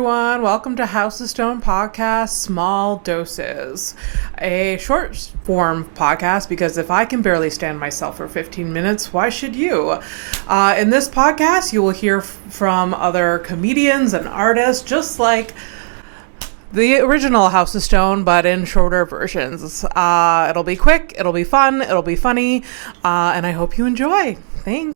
Everyone, welcome to House of Stone podcast, Small Doses, a short form podcast because if I can barely stand myself for 15 minutes, why should you? In this podcast, you will hear from other comedians and artists, just like the original House of Stone, but in shorter versions. It'll be quick, it'll be fun, it'll be funny, and I hope you enjoy. Thanks.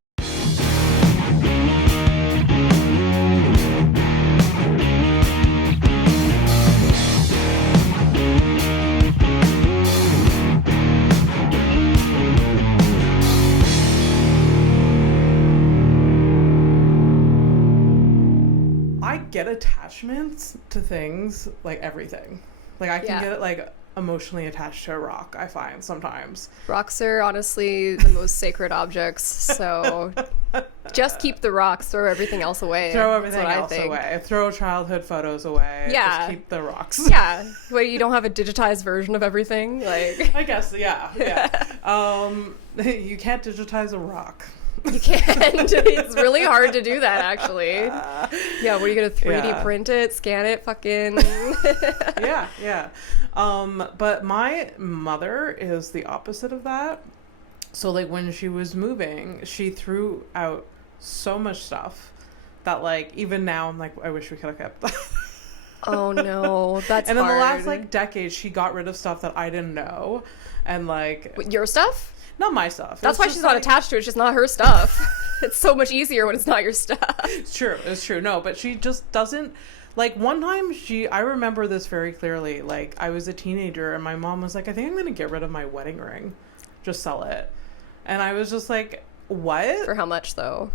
Get attachments to things, like everything. Like I can get like emotionally attached to a rock, I find sometimes. Rocks are honestly the most sacred objects, so just keep the rocks, throw everything else away. Throw everything else away. Throw childhood photos away. Yeah. Just keep the rocks. Yeah. Wait, you don't have a digitized version of everything? Like I guess, yeah. You can't digitize a rock. You can't. It's really hard to do that, actually. Yeah, what are you going to 3D print it, scan it, fucking... Yeah. But my mother is the opposite of that. So, like, when she was moving, she threw out so much stuff that, like, even now, I'm like, I wish we could have kept that. Oh, no. That's And in hard. the last, like, decade, she got rid of stuff that I didn't know. And, like... Your stuff? Not my stuff. That's why she's not attached to it. It's just not her stuff. It's so much easier when it's not your stuff. It's true. No, but she just doesn't... Like, one time I remember this very clearly. Like, I was a teenager and my mom was like, I think I'm going to get rid of my wedding ring. Just sell it. And I was just like, what? For how much, though?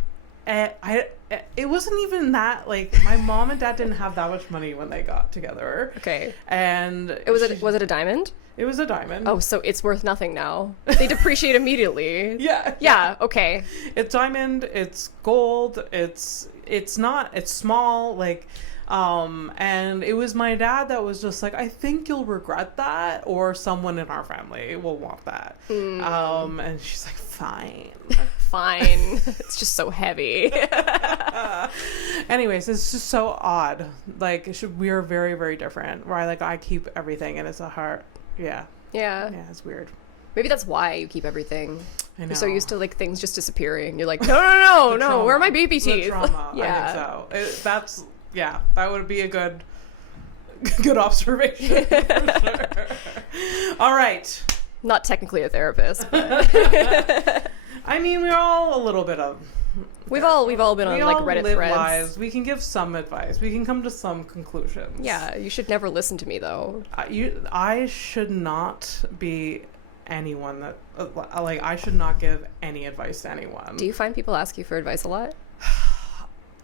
It wasn't even that, like, my mom and dad didn't have that much money when they got together. Okay. And... Was it a diamond? It was a diamond. Oh, so it's worth nothing now. They depreciate immediately. Yeah, okay. It's diamond, it's gold, it's small, like, and it was my dad that was just like, I think you'll regret that, or someone in our family will want that. And she's like, fine. It's just so heavy. Anyways, it's just so odd. Like, we are very, very different. Where I keep everything, and it's a heart. Yeah, it's weird. Maybe that's why you keep everything. I know. You're so used to, like, things just disappearing. You're like, no, where are my baby teeth? The trauma. Yeah. I think so. That would be a good observation. For sure. All right. Not technically a therapist, but I mean, we're all a little bit of... We've all been on, like, Reddit live threads. Lives. We can give some advice. We can come to some conclusions. Yeah, you should never listen to me, though. I should not be anyone that... I should not give any advice to anyone. Do you find people ask you for advice a lot?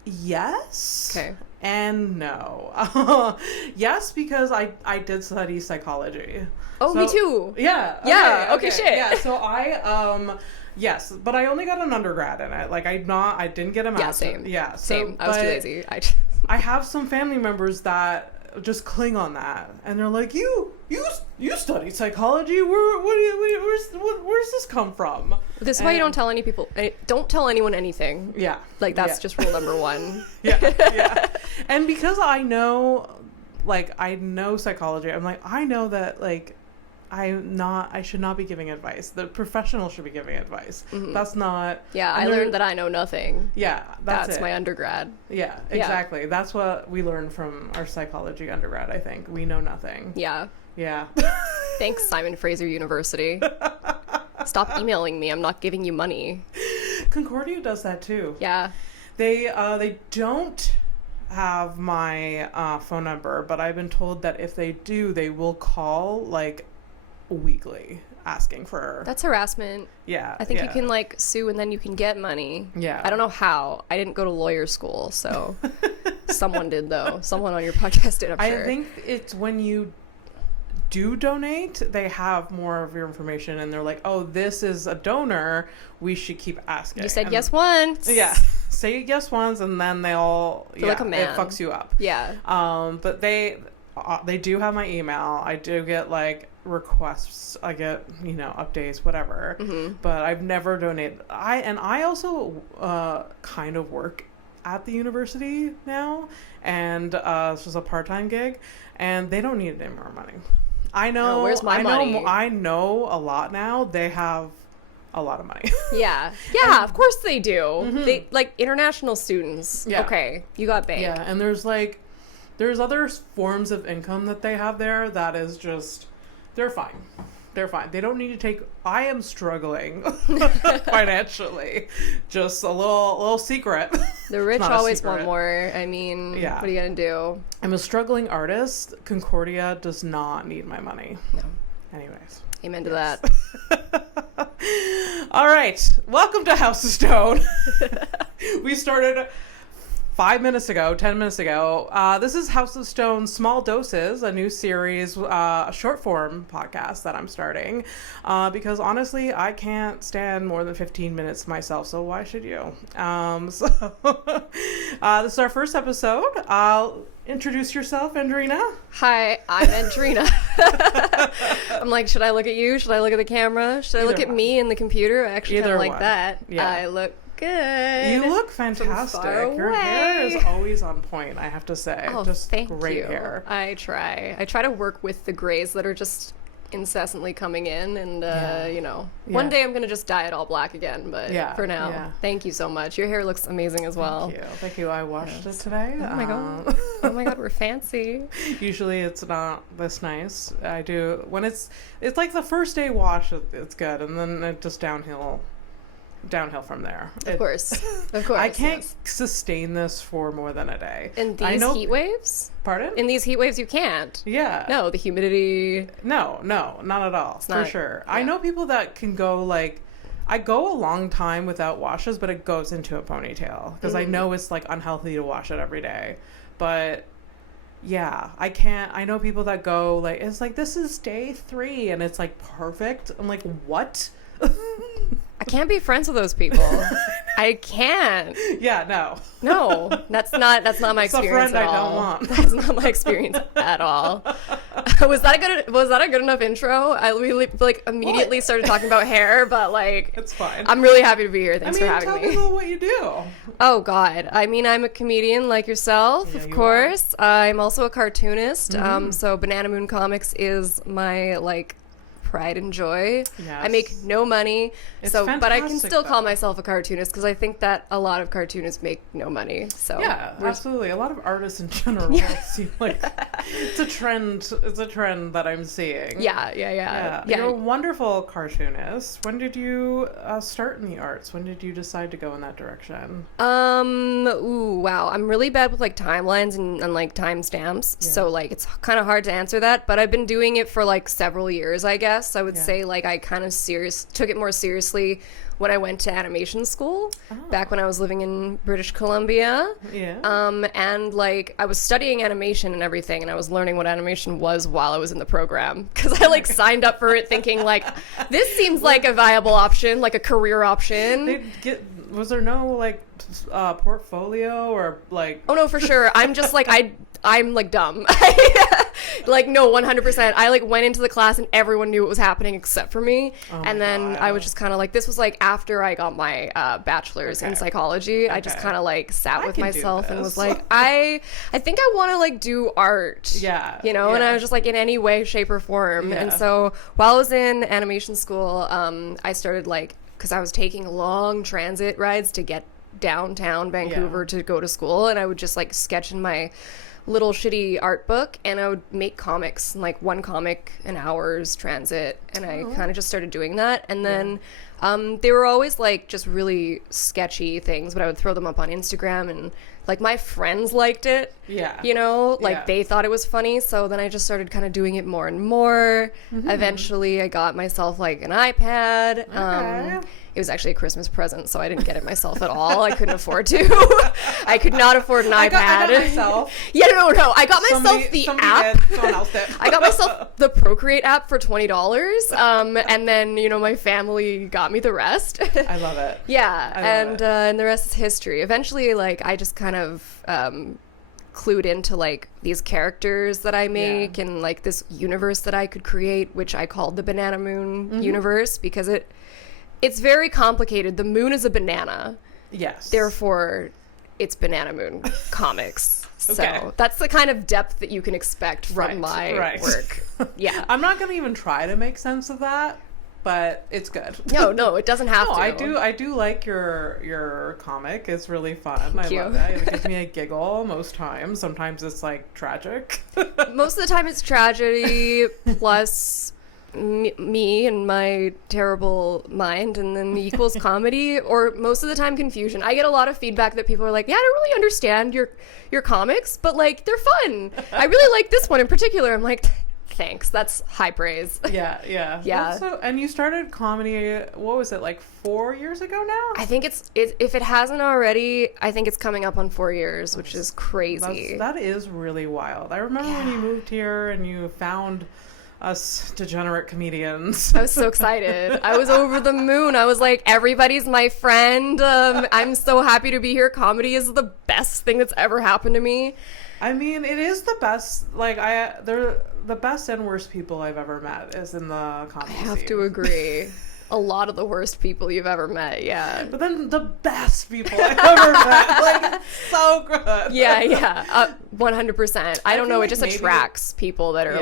Yes. Okay. And no. Yes, because I did study psychology. Oh, me too. Yeah. Okay, shit. Yeah, so yes, but I only got an undergrad in it. Like, I didn't get a master's. Same. Yeah, same. I was too lazy. I have some family members that just cling on that, and they're like, "You studied psychology? Where's this come from?" This is why you don't tell don't tell anyone anything. Yeah, like that's just rule number one. Yeah. And because I know psychology, I'm like, I know that, like, I should not be giving advice. The professional should be giving advice. Mm-hmm. That's not... Yeah, I learned that I know nothing. Yeah, that's my undergrad. Yeah, exactly. Yeah. That's what we learned from our psychology undergrad, I think. We know nothing. Yeah. Yeah. Thanks, Simon Fraser University. Stop emailing me. I'm not giving you money. Concordia does that too. Yeah. They don't have my phone number, but I've been told that if they do, they will call, like, weekly asking for... That's harassment. Yeah. I think you can, like, sue and then you can get money. Yeah. I don't know how. I didn't go to lawyer school, so someone did, though. Someone on your podcast did, I'm sure. I think it's when you do donate, they have more of your information and they're like, oh, this is a donor, we should keep asking. You said yes once. Yeah. Say yes once and then they'll... Feel like a man. It fucks you up. Yeah. But they do have my email. I do get, like, requests. I get, updates, whatever. Mm-hmm. But I've never donated. I also kind of work at the university now, and it's just a part-time gig, and they don't need any more money. I know. Oh, where's my money? I know a lot now. They have a lot of money. Yeah, of course they do. They like international students. Yeah. Okay, you got bank. Yeah, and there's other forms of income that they have there that is just, they're fine. They're fine. They don't need to take. I am struggling financially. Just a little secret. The rich always want more. I mean, what are you gonna do? I'm a struggling artist. Concordia does not need my money. No. Anyways. Amen to that. All right. Welcome to House of Stone. We started 10 minutes ago. This is House of Stone Small Doses, a new series, a short form podcast that I'm starting. Because honestly, I can't stand more than 15 minutes myself, so why should you? This is our first episode. Introduce yourself, Andrina. Hi, I'm Andrina. I'm like, should I look at you? Should I look at the camera? Should I look at me in the computer? I actually kind of like that. Yeah. I look good. You look fantastic. Your hair is always on point, I have to say. Oh, just thank great you. Hair. I try to work with the grays that are just incessantly coming in, and one day I'm gonna just dye it all black again, but for now, thank you so much. Your hair looks amazing as well. Thank you. I washed it today. Oh my god, we're fancy. Usually it's not this nice. I do when it's like the first day wash, it's good, and then it just downhill from there. Of course. I can't sustain this for more than a day. In these heat waves? Pardon? In these heat waves, you can't. Yeah. No, the humidity. No, not at all. For sure. Yeah. I know people that can go I go a long time without washes, but it goes into a ponytail because I know it's unhealthy to wash it every day. But yeah, I can't. I know people that go it's this is day 3 and it's perfect. I'm like, what? I can't be friends with those people. I can't. Yeah, no, that's not my experience at all. I don't want. That's not my experience at all. Was that a good enough intro? We immediately started talking about hair, but it's fine. I'm really happy to be here. Thanks for having me. Tell people what you do. Oh God, I mean, I'm a comedian like yourself, of course. I'm also a cartoonist. So Banana Moon Comics is my pride and joy. Yes. I make no money, but I can still call myself a cartoonist because I think that a lot of cartoonists make no money. So yeah, absolutely. A lot of artists in general seem like it's a trend. It's a trend that I'm seeing. Yeah. You're a wonderful cartoonist. When did you start in the arts? When did you decide to go in that direction? Wow. I'm really bad with timelines and timestamps. Yeah. So it's kind of hard to answer that. But I've been doing it for several years, I guess. I would say I kind of took it more seriously when I went to animation school back when I was living in British Columbia. Yeah. And I was studying animation and everything, and I was learning what animation was while I was in the program because I signed up for it thinking this seems like a viable option, a career option. Was there no portfolio or Oh no, for sure. I'm just I'm dumb. No, 100%. I went into the class and everyone knew what was happening except for me. Oh and then God. I was just kind of this was after I got my bachelor's in psychology. I just kind of sat with myself and was I think I want to do art. Yeah. And I was just in any way, shape, or form. Yeah. And so while I was in animation school, I started because I was taking long transit rides to get downtown Vancouver to go to school, and I would just like sketch in my little shitty art book, and I would make comics, like one comic an hour's transit, and I kind of just started doing that. And then they were always like just really sketchy things, but I would throw them up on Instagram, and like my friends liked it, you know, like they thought it was funny. So then I just started kind of doing it more and more. Eventually I got myself like an iPad. It was actually a Christmas present, so I didn't get it myself at all. I couldn't afford to. I could not afford an iPad. I got myself. No. I got myself the app. Someone else did. I got myself the Procreate app for $20. And then, you know, my family got me the rest. I love it. And the rest is history. Eventually, like, I just kind of clued into like these characters that I make and like this universe that I could create, which I called the Banana Moon universe, because it's very complicated. The moon is a banana. Yes. Therefore, it's Banana Moon comics. Okay. So that's the kind of depth that you can expect from my work. Yeah. I'm not going to even try to make sense of that, but it's good. No, it doesn't have to. I do like your comic. It's really fun. Thank you. Love that. It gives me a giggle most times. Sometimes it's like tragic. Most of the time it's tragedy plus me and my terrible mind, and then equals comedy, or most of the time confusion. I get a lot of feedback that people are like, yeah, I don't really understand your comics, but like they're fun. I really like this one in particular. I'm like, thanks, that's high praise. Yeah. So, and you started comedy, what was it, like 4 years ago now? I think it's if it hasn't already, I think it's coming up on 4 years, which is crazy. That is really wild. I remember when you moved here and you found us degenerate comedians. I was so excited. I was over the moon. I was like, everybody's my friend. I'm so happy to be here. Comedy is the best thing that's ever happened to me. I mean, it is the best. Like, they're the best and worst people I've ever met is in the comedy I have scene. to agree. A lot of the worst people you've ever met, yeah. But then the best people I've ever met. Like, it's so good. Yeah. 100%. I don't know. feel It just like maybe- attracts people that are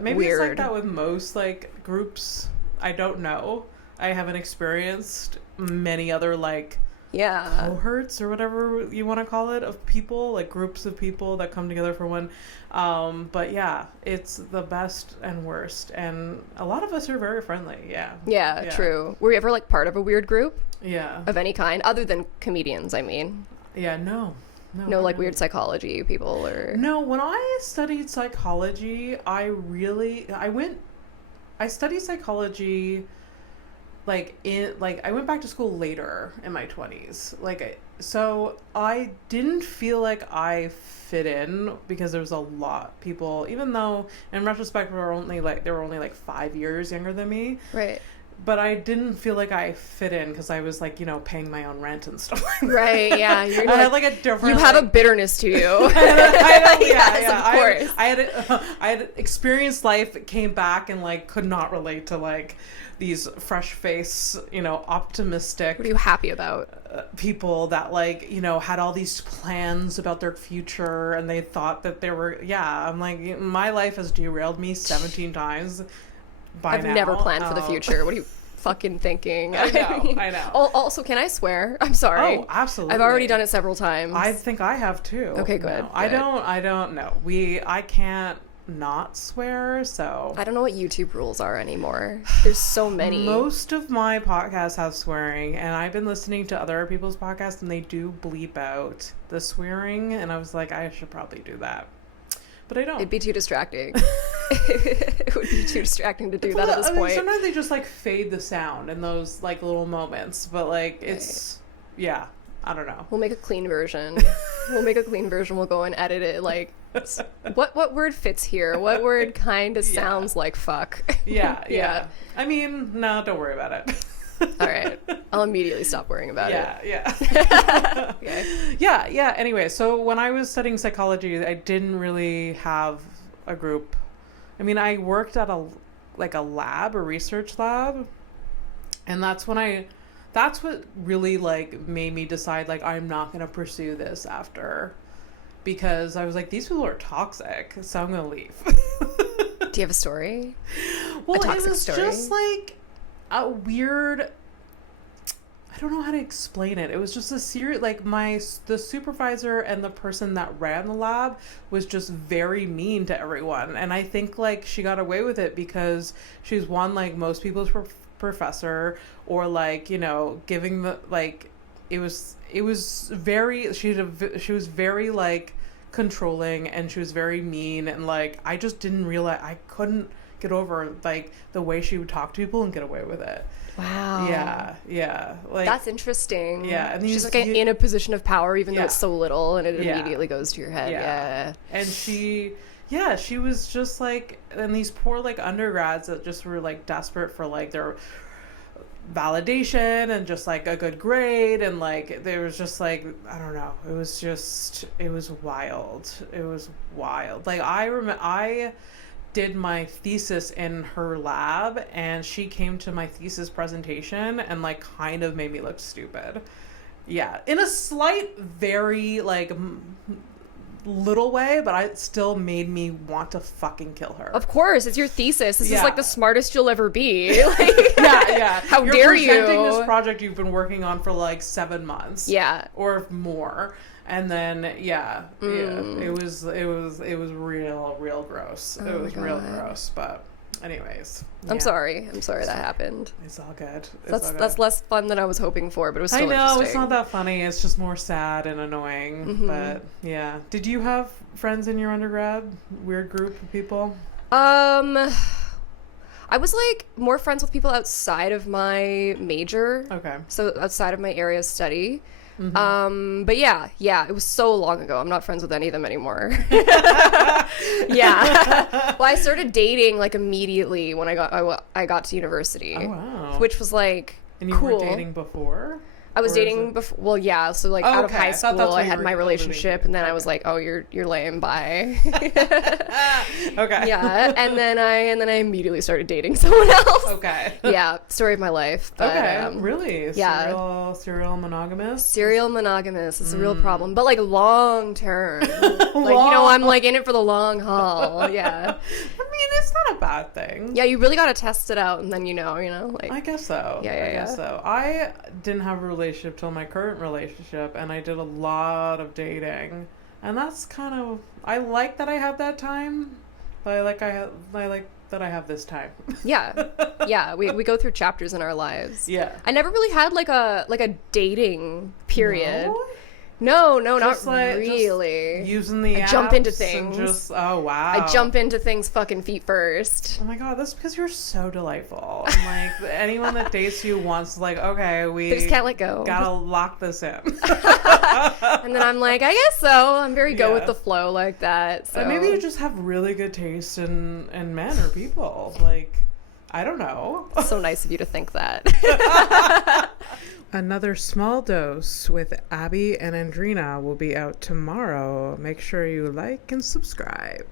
maybe weird. it's like that with most like groups. I don't know. I haven't experienced many other like cohorts or whatever you want to call it of people, like groups of people that come together for one. But yeah, it's the best and worst, and a lot of us are very friendly. Yeah, True. Were you ever like part of a weird group yeah of any kind other than comedians? I mean, no like weird psychology people or no. When I studied psychology, I studied psychology I went back to school later in my 20s. So I didn't feel like I fit in because there was a lot of people, even though in retrospect they were only like 5 years younger than me. Right. But I didn't feel like I fit in because I was like, paying my own rent and stuff. Right, yeah. You're I had like a different. You have a bitterness to you. I know, Yes, of course. I had experienced life, came back, and like could not relate to like these fresh face, optimistic. What are you happy about? People that like, had all these plans about their future, and they thought that they were. Yeah, I'm like, my life has derailed me 17 times. I've never planned for the future. What are you fucking thinking? I know. Also, can I swear? I'm sorry. Oh, absolutely. I've already done it several times. I think I have too. Okay, good. No, I don't know. I can't not swear, so. I don't know what YouTube rules are anymore. There's so many. Most of my podcasts have swearing, and I've been listening to other people's podcasts, and they do bleep out the swearing, and I was like, I should probably do that. But I don't. It'd be too distracting. It would be too distracting to do that at this point. Sometimes they just like fade the sound in those like little moments, but like it's I don't know. We'll make a clean version. We'll go and edit it. Like, what word fits here? What word kind of sounds like fuck? Yeah. I mean, no, don't worry about it. All right. I'll immediately stop worrying about it. Yeah. Okay. Yeah. Anyway, so when I was studying psychology, I didn't really have a group. I mean, I worked at a research lab, and that's what really like made me decide like I'm not going to pursue this after, because I was like, these people are toxic, so I'm going to leave. Do you have a story? Well, a toxic it was story? just like a weird, I don't know how to explain it. It was just a serious, like the supervisor and the person that ran the lab was just very mean to everyone. And I think like she got away with it because she's one, like most people's professor, or like, giving the, like, it was very, she was very like controlling, and she was very mean. And like, I just didn't realize, I couldn't get over like the way she would talk to people and get away with it. Wow. Yeah. Like, that's interesting. Yeah, and she's like in a position of power, even though it's so little, and it immediately goes to your head. Yeah. And she was just like, and these poor like undergrads that just were like desperate for like their validation and just like a good grade, and like there was just like, I don't know, it was wild. Like I did my thesis in her lab, and she came to my thesis presentation and like kind of made me look stupid. Yeah, in a slight, very, like, little way, but it still made me want to fucking kill her. Of course, it's your thesis. This is Yeah. like the smartest you'll ever be. Like, Yeah. How You're dare you? presenting this project you've been working on for like 7 months. Yeah. Or more. And then it was real gross. Oh it was my real God. gross, but anyways. I'm sorry that happened. It's all good. That's less fun than I was hoping for, but it was still I know, interesting. it's not that funny. It's just more sad and annoying. Mm-hmm. But yeah. Did you have friends in your undergrad? Weird group of people? I was like more friends with people outside of my major. Okay. So outside of my area of study. But yeah, it was so long ago. I'm not friends with any of them anymore. Yeah. Well, I started dating like immediately when I got to university. Oh, wow. Which was like And you cool. were dating before? I was Or is dating it- before. Well, yeah. So like Oh, out of okay. high I thought school, that's I what you had were my alluding relationship, to. and then I was Okay. like, oh, you're lame. Bye. Okay. Yeah. And then I immediately started dating someone else. Okay. Yeah. Story of my life. But, Okay. Really? yeah. Serial monogamous? Serial monogamous. It's a real problem, but like long term. I'm like in it for the long haul. Yeah. I mean, it's not a bad thing. Yeah. You really got to test it out, and then like. I guess so. Yeah, I guess so. I didn't have a relationship till my current relationship, and I did a lot of dating, and that's kind of, I like that I have that time, but I like that I have this time. Yeah. We go through chapters in our lives. Yeah. I never really had like a dating period. No? No, Just not like- really. Just using the I jump into apps things. and just, oh wow. I jump into things fucking feet first. Oh my god, that's because you're so delightful. And like anyone that dates you wants, like, okay, we They just can't let go. gotta lock this in. And then I'm like, I guess so. I'm very go with Yeah. the flow like that. So And maybe you just have really good taste in men or people. Like, I don't know. so nice of you to think that. Another small dose with Abby and Andrina will be out tomorrow. Make sure you like and subscribe.